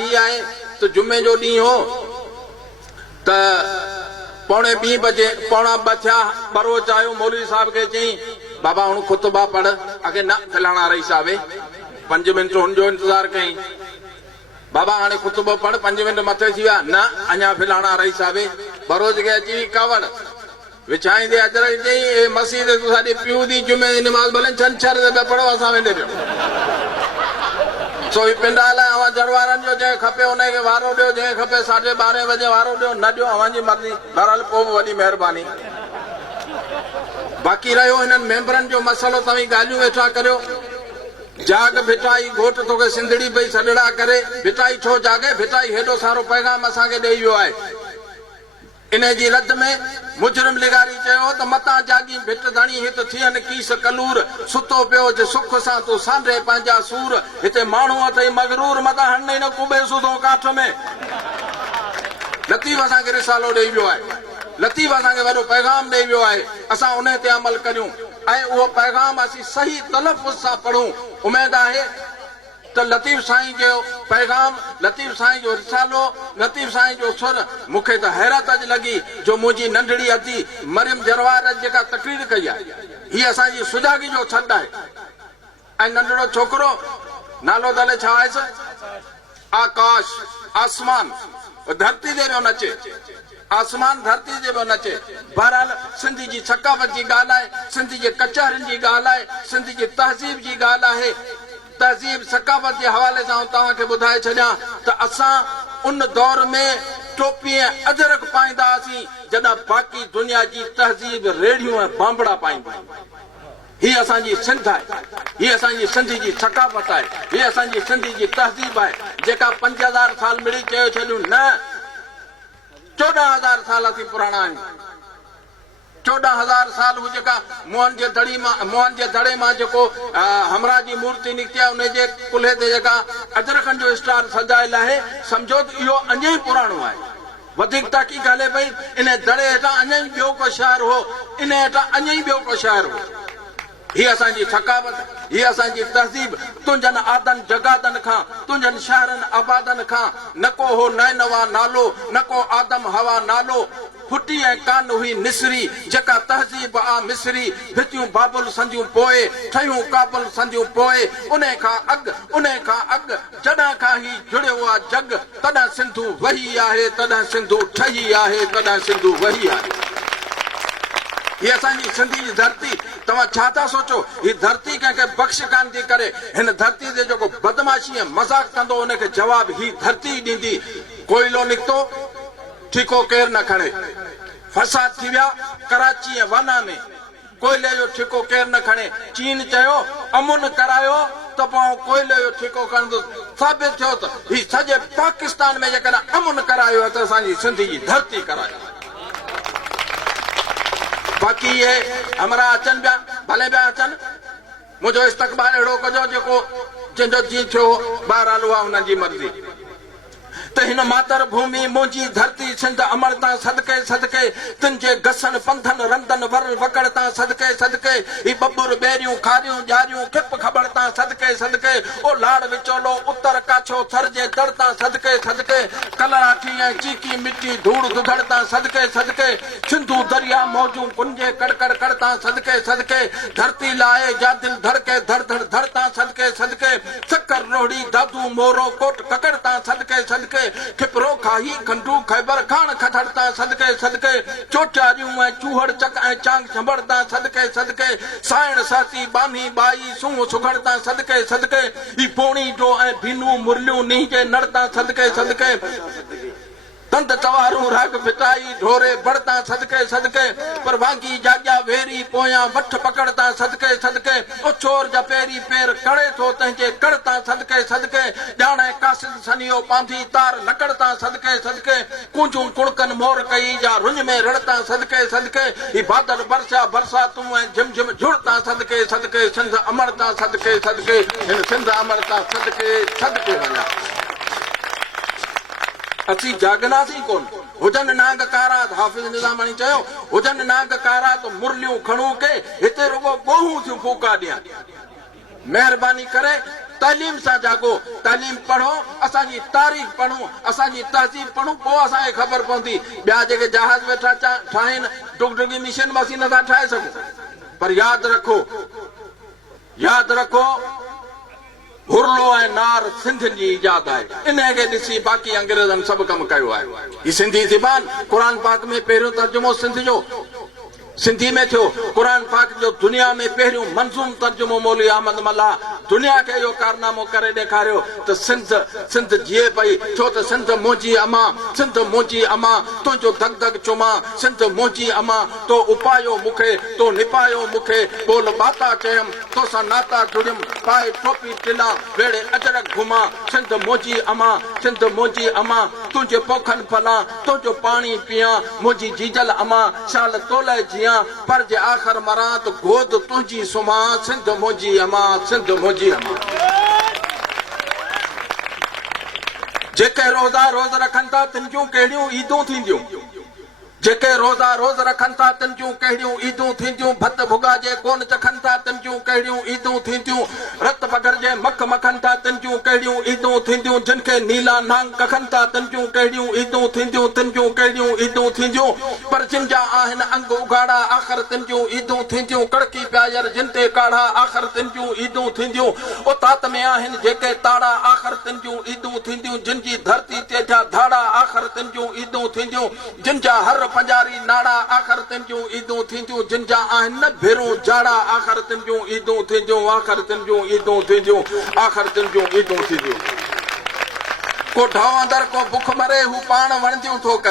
ही आए तो जुमे जो डी हो तो पौने 2 बजे पौना बचा बरोच आयो मौलवी साहब के चई बाबा हूं खुतबा पढ़ अगे न फलाना रही साहब 5 मिनट उनजो इंतजार कई बाबा हाणे खुतबो पढ़ 5 मिनट मथे थी विया न अञा फलाना रही साहब बरोज के अची कवड़ विछाईंदे अजर चई मस्जिद साडी पियो दी जुमे दी नमाज भले छंछर ते पढ़ो असां वेंदे पियो सो पिंडाल जड़वारन जो जंहिं खपे उनखे वारो ॾियो जंहिं खपे 12:30 बजे वारो ॾियो न ॾियो अवांजी मर्ज़ी बहरहाल पोइ बि वॾी महिरबानी बाक़ी रहियो हिननि मेंबरनि जो मसइलो तव्हीं ॻाल्हियूं वेठा करियो जाग भिटाई घोट तोखे सिंधड़ी पई सॾड़ा करे भिटाई छो जागे भिटाई हेॾो सारो पैगाम असांखे ॾेई वियो आहे इन जी रद में मुजरिम लिगारी चयो त मतां जागी भिट धणी हित थियनि कीस कलूर सुतो पियो जे सुख सां तूं सांडे पंहिंजा सूर हिते माण्हू अथई मगरूर मतां हणे न कुबे सुधो काठ में लतीफ़ असांखे रिसालो ॾेई वियो आहे लतीफ़ असांखे वॾो पैगाम ॾेई वियो आहे असां उन ते अमल करियूं ऐं उहो पैगाम असीं सही तलफ़ुज़ सां पढ़ूं उमेद आहे त लतीफ़ साईं जो पैगाम लतीफ़ साईं जो रिसालो लतीफ़ साईं जो सुर मूंखे त हैरत अॼु लॻी जो मुंहिंजी नंढड़ी अती मरियम जरवार जेका तकरीर कई आहे हीअ असांजी सुजागी जो छॾ आहे ऐं नंढड़ो छोकिरो नालो दले छा आहे आकाश आसमान धरती ते पियो नचे आसमान धरती ते पियो नचे बहरहाल सिंधी जी सकाफ़त जी ॻाल्हि आहे सिंधी जे कचहरियुनि जी ॻाल्हि आहे सिंधी जी तहज़ीब जी ॻाल्हि आहे तहज़ीब सकाफ़त जे हवाले सां तव्हांखे ॿुधाए छॾियां त असां उन दौर में टोपी ऐं अजरक पाईंदा हुआसीं जॾहिं बाक़ी दुनिया जी तहज़ीब रेड़ियूं ऐं बांबड़ा पाईंदा हीअ असांजी सिंध आहे हीअ असांजी सिंधी जी सकाफ़त आहे हीअ असांजी सिंधी जी तहज़ीब आहे जेका 5000 साल मिड़ी चयो छॾियूं न 14000 साल असीं पुराणा आहियूं 14000 साल हू जेका मोहन जे दड़े मां जेको हमरा जी मूर्ति निकिती आहे उन जे कुल्हे ते जेका अजरकनि जो स्टार सजायल आहे सम्झो त इहो अञा ई पुराणो आहे वधीक तहक़ीक़ हले पई इन दड़े हेठां अञा ई ॿियो को शहर हो इन हेठां अञा ई ॿियो को शहर हो हीअ असांजी थकावत हीअ असांजी तहज़ीब तुंहिंजनि आदनि जगादनि खां तुंहिंजनि शहरनि आबादनि खां न को हो नैनवा नालो न को आदम हवा नालो फुटी ऐं कान हुई निसरी जेका तहज़ीब आ मिसरी भितियूं बाबुल संदियूं पोइ ठहियूं काबुल संदियूं पोइ उन खां अॻु जॾहिं खां ई जुड़ियो आहे जग तॾहिं सिंधू वही आहे तॾहिं सिंधू ठही आहे तॾहिं सिंधू वही आहे हीअ असांजी सिंधी जी धरती तव्हां छा था सोचो हीअ धरती कंहिंखे बख़्श कान थी करे हिन धरती ते जेको बदमाशी ऐं मज़ाक कंदो उनखे जवाब ही धरती ॾींदी कोयलो निकितो ठीको केरु न खणे फसाद थी विया कराची ऐं वाना में कोयले जो ठीको केरु न खणे चीन चयो अमुन करायो त पोइ कोयले जो ठीको खणंदो साबित थियो त हीअ सॼे पाकिस्तान में जेकॾहिं अमुन करायो त असांजी सिंधी जी धरती करायो बाक़ी ये हमरा अचनि पिया भले पिया अचनि मुंहिंजो इस्तक़बाल अहिड़ो कजो जेको जंहिंजो जी थियो बहरहाल उहा हुननि जी मर्ज़ी त हिन मातर भूमि मुंहिंजी धरती सिंध अमरता सदके सदके तुंहिंजे घसनि पंथनि रंधनि वर वकड़ता सदके सदके ही बबुर बेरियूं खारियूं ॼारियूं खिप खबड़ता सदके सदके ओ लाड़ विचोलो उत्तर काछो थर जे दड़ता सदके सदके कलराठी ऐं चीकी मिट्टी धूड़ दुधड़ता सदके सदके सिंधू दरिया मौजूं कुंजे कड़कड़ करता सदके सदके धरती लाए जा दिल धड़के धड़ धड़ धड़ता सदके सदके शक्कर रोहड़ी दादू मोरो कोट ककड़ता सदके सदके खिपरो खाही खंडू खैबर खान खथड़ता सदके सदके चोचारियूं ऐं चूहड़ चक ऐं चांग संभड़ता सदके सदके साइण साथी बानी बाई सूं सुखड़ता सदके सदके ही पोणी जो ऐं भीनू मुरलियूं नीं जे नड़ता सदके सदके तंद तवारूं राग फिटाई ढोरे बढ़ता सदके सदके पर वांगी जाग्या वेरी पोयां वठ पकड़ता सदके सदके ओ चोर जा पेरी पैर कड़े थो तंहिंजे कड़ता सदके सदके ॼाणे कासिद सनियो पांधी तार लकड़ता सदके सदके कुंजूं कुड़कन मोर कई जा रुंज में रड़ता सदके सदके ही बादल बरसा बरसा तूं ऐं झिम झिम जुड़ता सदके सदके सिंध अमरता सदके सदके हिन सिंध अमरता सदके सदके वञा असीं जागनासीं कोन हुजनि नाग कारा हाफ़िज़ निज़ामानी चयो हुजनि नाग कारा तो मुरलियूं खणूं के हिते रुगो ॿोहूं थियूं फूका ॾियां महिरबानी करे तालीम से जागो तालीम पढ़ो असांजी तारीख़ पढ़ो असांजी तहज़ीब पढ़ो पोइ असांखे ख़बर पवंदी ॿिया जेके जहाज वेठा ठाहिनि डुगडुगी मिशन में असीं नथा ठाहे सघूं पर यादि रखो हुरलो ऐं नार सिंधियुनि जी इजाद आहे इनखे ॾिसी बाक़ी अंग्रेज़नि सभु कमु कयो आहे ही सिंधी ज़बान क़ुर पाक में पहिरियों तर्जुमो सिंधी में थियो क़ुर पाक जो दुनिया में पहिरियों मंज़ूम तर्जुमो मौलवी अहमद मल्ला दुनिया के इहो कारनामो करे ॾेखारियो त सिंध जीए पई छो त सिंध मोजी अमा तुंहिंजो धक धक चुमा सिंध मोजी अमा तो उपायो मूंखे तो निपायो मूंखे बोल बाता चयमि तोसां नाता जुड़ियमि पाए टोपी टिला वेड़े अजरक घुमा सिंध मोजी अमा तुंहिंजे पोखनि फला तुंहिंजो पाणी पिया मुंहिंजी जीजल अमा शाल तोले जिया पर जे आख़िर मरां त गोद तुंहिंजी सुम्हां सिंध मोजी अमा जेके रोज़ा रोज़ रखनि था तिन जूं कहिड़ियूं ईदूं थींदियूं जेके रोज़ा रोज़ रखनि था तिन जूं कहिड़ियूं ईदूं थींदियूं भत भुगा जे कोन चखनि था तिन जूं कहिड़ियूं ईदूं थींदियूं रत बगर जे मख मखनि था तिन जूं कहिड़ियूं ईदूं थींदियूं जिन खे नीला नांग कखनि था तिन जूं कहिड़ियूं ईदूं थींदियूं पर जिन जा आहिनि अंग उघाड़ा आख़िर तिन जूं ईदूं थींदियूं कड़की प्यायर जिन ते काढ़ा आख़िर तिन जूं ईदूं थींदियूं उतात में आहिनि जेके ताड़ा आख़िर तिन जूं ईदूं थींदियूं जिन जी धरती ते जा धाड़ा आख़िर तिन जूं ईदूं थींदियूं जिन जा हर पंजारी नाड़ा आख़िर तिन जूं ईदूं थींदियूं जिन जा आहिनि न भेरूं जाड़ा आख़िर तिन जूं ईदूं थींदियूं को ढाव अंदर को बुख मरे हू पाण वणदियूं थो कर